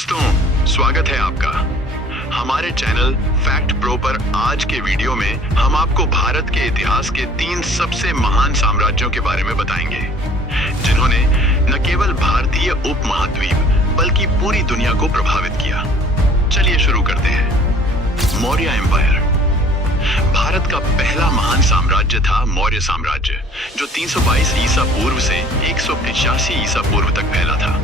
दोस्तों, स्वागत है आपका हमारे चैनल फैक्ट प्रो पर। आज के वीडियो में हम आपको भारत के इतिहास के 3 सबसे महान साम्राज्यों के बारे में बताएंगे, जिन्होंने न केवल भारतीय उपमहाद्वीप बल्कि पूरी दुनिया को प्रभावित किया। चलिए शुरू करते हैं। मौर्य एम्पायर। भारत का पहला महान साम्राज्य था मौर्य साम्राज्य, जो 322 ईसा पूर्व से 185 ईसा पूर्व तक फैला था।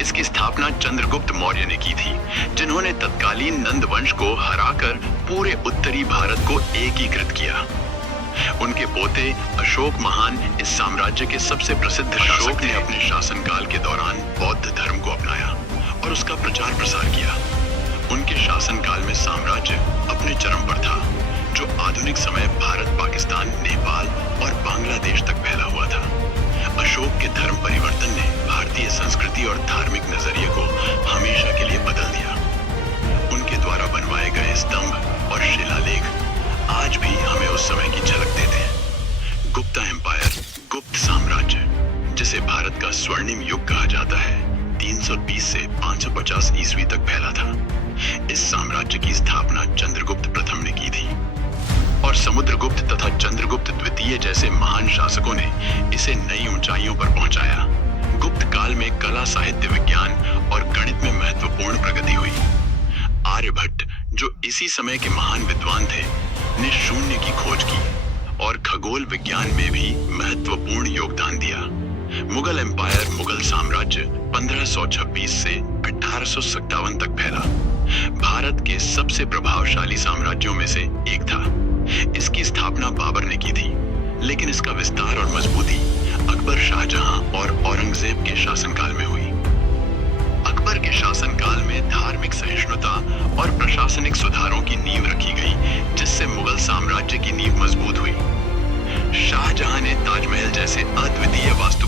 इसकी स्थापना चंद्रगुप्त मौर्य ने की थी, जिन्होंने तत्कालीन नंद वंश को हराकर पूरे उत्तरी भारत को एकीकृत किया। उनके पोते अशोक महान इस साम्राज्य के सबसे प्रसिद्ध शासक ने अपने शासनकाल के दौरान बौद्ध धर्म को अपनाया और उसका प्रचार प्रसार किया। उनके शासनकाल में साम्राज्य अपने चरम पर था, जो आधुनिक समय भारत, पाकिस्तान, नेपाल और बांग्लादेश तक फैला हुआ था। अशोक के धर्म परिवर्तन ने भारतीय संस्कृति और धार्मिक नजरिए को हमेशा के लिए बदल दिया। उनके द्वारा बनवाए गए स्तंभ और शिलालेख आज भी हमें उस समय की झलक देते हैं। गुप्ता एम्पायर, गुप्त साम्राज्य, जिसे भारत का स्वर्णिम युग कहा जाता है, 320 से 550 ईस्वी तक फैला था। इस साम्राज्य की स्थापना चंद्रगुप्त प्रथम ने की थी और समुद्रगुप्त तथा चंद्रगुप्त द्वितीय जैसे महान शासकों ने इसे नई ऊंचाइयों पर पहुंचाया। गुप्त काल में कला, साहित्य, विज्ञान और गणित में महत्वपूर्ण प्रगति हुई। आर्यभट्ट, जो इसी समय के महान विद्वान थे, ने शून्य की खोज की और खगोल विज्ञान में भी महत्वपूर्ण योगदान दिया। मुगल एम्पायर, मुगल साम्राज्य 1526 से 1857 तक फैला। भारत के सबसे प्रभावशाली साम्राज्यों में से एक था। इसकी स्थापना बाबर ने की थी, लेकिन इसका विस्तार और मजबूती अकबर, शाहजहां और औरंगजेब के शासनकाल में हुई। अकबर के शासनकाल में धार्मिक सहिष्णुता और प्रशासनिक सुधारों की नींव रखी गई, जिससे मुगल साम्राज्य की नींव मजबूत हुई। शाहजहां ने ताजमहल जैसे अद्वितीय वास्तु